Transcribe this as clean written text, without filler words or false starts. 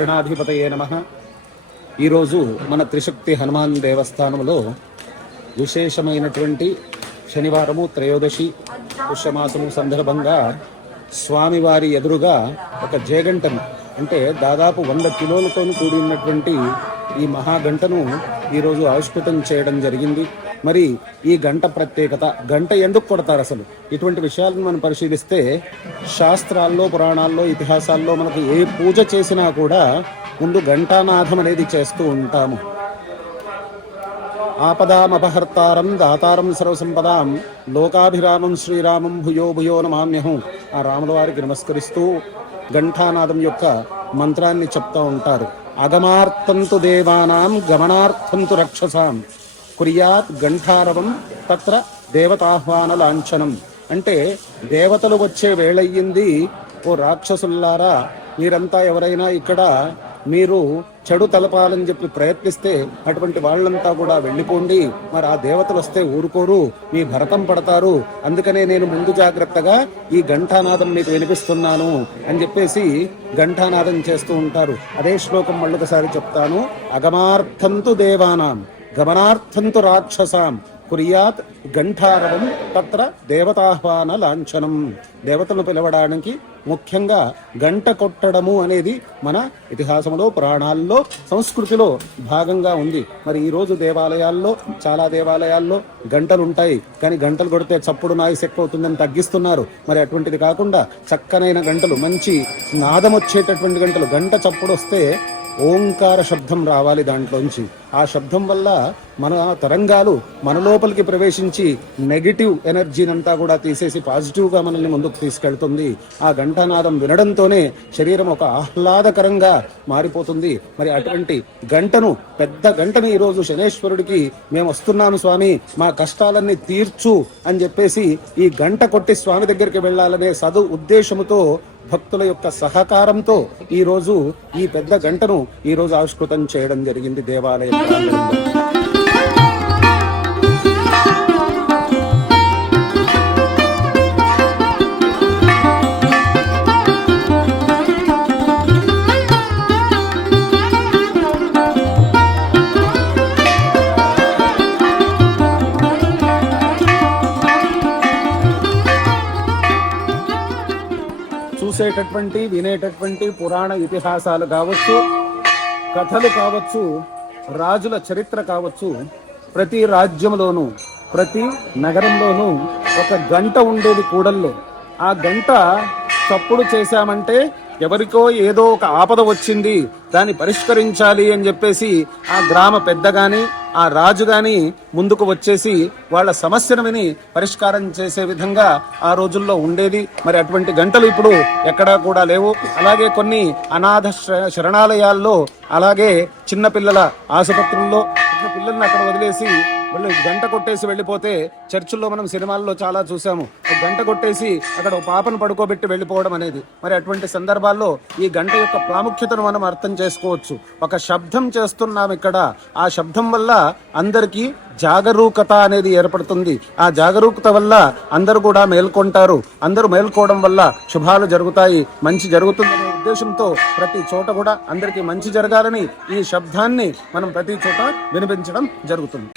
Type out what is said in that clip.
గణాధిపతయే నమః. ఈరోజు మన త్రిశక్తి హనుమాన్ దేవస్థానంలో విశేషమైనటువంటి శనివారము త్రయోదశి పుష్యమాసము సందర్భంగా స్వామివారి ఎదురుగా ఒక జయగంటను అంటే దాదాపు 100 కిలోలతో కూడినటువంటి ఈ మహాగంటను ఈరోజు ఆవిష్కృతం చేయడం జరిగింది. మరి ఈ గంట ప్రత్యేకత, గంట ఎందుకు కొడతారు అసలు, ఇటువంటి విషయాలను మనం పరిశీలిస్తే శాస్త్రాల్లో, పురాణాల్లో, ఇతిహాసాల్లో మనకు ఏ పూజ చేసినా కూడా ముందు ఘంటానాదం అనేది చేస్తూ ఉంటాము. ఆపదామపహర్తారం దాతారం సర్వసంపదాం లోకాభిరామం శ్రీరామం భూయో భూయో నమామ్యహం. ఆ రాముల వారికి నమస్కరిస్తూ ఘంటానాదం యొక్క మంత్రాన్ని చెప్తూ ఉంటారు. అగమార్థంతు దేవానాం గమనార్థంతు రక్షసాం కుర్యాత్ ఘంటారవం తత్ర దేవతాహ్వాన లాంఛనం. అంటే దేవతలు వచ్చే వేళయ్యింది, ఓ రాక్షసుల్లారా మీరంతా ఎవరైనా ఇక్కడ మీరు చెడు తలపాలని చెప్పి ప్రయత్నిస్తే అటువంటి వాళ్ళంతా కూడా వెళ్ళిపోండి, మరి ఆ దేవతలు వస్తే ఊరుకోరు, మీ భరతం పడతారు, అందుకనే నేను ముందు జాగ్రత్తగా ఈ ఘంటానాదం మీకు వినిపిస్తున్నాను అని చెప్పేసి ఘంటానాదం చేస్తూ ఉంటారు. అదే శ్లోకం మళ్ళొకసారి చెప్తాను. అగమార్థంతు దేవానాం గమనార్థంతు రాక్షసాం కుర్యాత్ ఘంటారవం తత్ర దేవతాహ్వాన లాంఛనం. దేవతలను పిలవడానికి ముఖ్యంగా గంట కొట్టడము అనేది మన ఇతిహాసంలో, పురాణాల్లో, సంస్కృతిలో భాగంగా ఉంది. మరి ఈరోజు దేవాలయాల్లో, చాలా దేవాలయాల్లో గంటలు ఉంటాయి, కానీ గంటలు కొడితే చప్పుడు నాయిస్ ఎక్కువ అవుతుందని తగ్గిస్తున్నారు. మరి అటువంటిది కాకుండా చక్కనైన గంటలు, మంచి నాదం వచ్చేటటువంటి గంటలు, గంట చప్పుడు వస్తే ఓంకార శబ్దం రావాలి దాంట్లోంచి. ఆ శబ్దం వల్ల మన తరంగాలు మన లోపలికి ప్రవేశించి నెగిటివ్ ఎనర్జీనంతా కూడా తీసేసి పాజిటివ్గా మనల్ని ముందుకు తీసుకెళ్తుంది. ఆ ఘంటానాదం వినడంతోనే శరీరం ఒక ఆహ్లాదకరంగా మారిపోతుంది. మరి అటువంటి గంటను, పెద్ద గంటను ఈరోజు శనేశ్వరుడికి మేము వస్తున్నాము స్వామి, మా కష్టాలన్నీ తీర్చు అని చెప్పేసి ఈ గంట కొట్టి స్వామి దగ్గరికి వెళ్ళాలనే సదు ఉద్దేశముతో, భక్తుల యొక్క సహకారంతో ఈరోజు ఈ పెద్ద గంటను ఈరోజు ఆవిష్కృతం చేయడం జరిగింది దేవాలయం ప్రాంగణంలో. చూసేటటువంటి, వినేటటువంటి పురాణ ఇతిహాసాలు కావచ్చు, కథలు కావచ్చు, రాజుల చరిత్ర కావచ్చు, ప్రతి రాజ్యంలోనూ, ప్రతి నగరంలోనూ ఒక గంట ఉండేది కూడల్లో. ఆ గంట చప్పుడు చేశామంటే ఎవరికో ఏదో ఒక ఆపద వచ్చింది, దాన్ని పరిష్కరించాలి అని చెప్పేసి ఆ గ్రామ పెద్ద గాని, ఆ రాజు గాని ముందుకు వచ్చేసి వాళ్ళ సమస్యను విని పరిష్కారం చేసే విధంగా ఆ రోజుల్లో ఉండేది. మరి అటువంటి గంటలు ఇప్పుడు ఎక్కడా కూడా లేవు. అలాగే కొన్ని అనాథ శరణాలయాల్లో, అలాగే చిన్నపిల్లల ఆసుపత్రుల్లో చిన్న పిల్లల్ని అక్కడ వదిలేసి వాళ్ళు గంట కొట్టేసి వెళ్ళిపోతే, చర్చిల్లో మనం సినిమాల్లో చాలా చూసాము, ఒక గంట కొట్టేసి అక్కడ ఒక పాపను పడుకోబెట్టి వెళ్ళిపోవడం అనేది. మరి అటువంటి సందర్భాల్లో ఈ గంట యొక్క ప్రాముఖ్యతను మనం అర్థం చేసుకోవచ్చు. ఒక శబ్దం చేస్తున్నాం ఇక్కడ, ఆ శబ్దం వల్ల అందరికీ జాగరూకత అనేది ఏర్పడుతుంది. ఆ జాగరూకత వల్ల అందరూ కూడా మేల్కొంటారు. అందరూ మేల్కోవడం వల్ల శుభాలు జరుగుతాయి, మంచి జరుగుతుందనే ఉద్దేశంతో ప్రతి చోట కూడా అందరికీ మంచి జరగాలని ఈ శబ్దాన్ని మనం ప్రతి చోట వినిపించడం జరుగుతుంది.